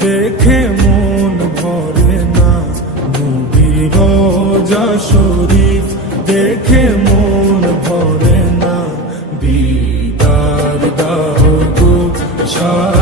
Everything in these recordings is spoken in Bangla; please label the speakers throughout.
Speaker 1: দেখে মন ভরে না। নবীর রোজা শরীফ দেখে মন ভরে না। বিদার দাও গো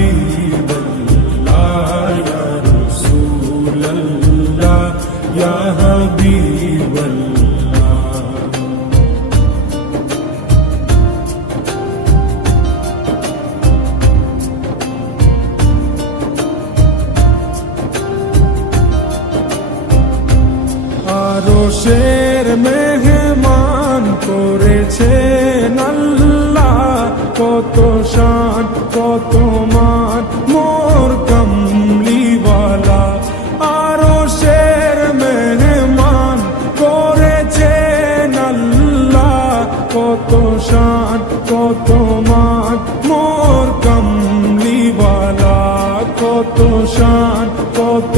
Speaker 1: আরও শের মেহমান করেছেন আল্লাহ। কত শান, কত মান, মোর কমলিওয়ালা। আরও শের মেহমান করেছেন আল্লাহ। কত শান, কত মান, মোর কমলিওয়ালা। কত শান, কত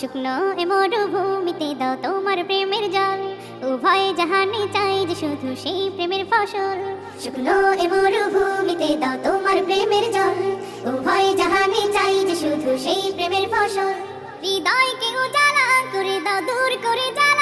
Speaker 2: শুকনো এ মরুভূমিতে দাও তোমার প্রেমের জল। উভয় জাহানে চাই যে শুধু সেই প্রেমের ফসল। শুকনো এ মরুভূমিতে দাও তোমার প্রেমের জল। উভয় জাহানে চাই যে শুধু সেই প্রেমের ফসল। হৃদয়কে উজালা করে দাও, দূর করে জ্বালা।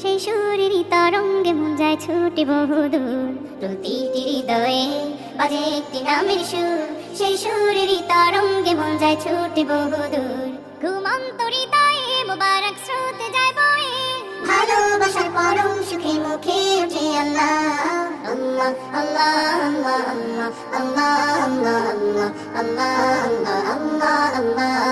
Speaker 2: সেই সুরেরই তরঙ্গে মন যায় ছুটে বহুদূর প্রতিটি হৃদয়ে বাজে একটি নামের সুর সেই সুরেরই তরঙ্গে মন যায় ছুটে বহুদূর ঘুমন্ত হৃদয়ে মোবারক স্রোত যায় বয়ে ভালোবাসার পরম সুখে মুখে আল্লাহ আল্লাহ আল্লাহ আল্লাহ আল্লাহ আল্লাহ আল্লাহ আল্লাহ আল্লাহ আল্লাহ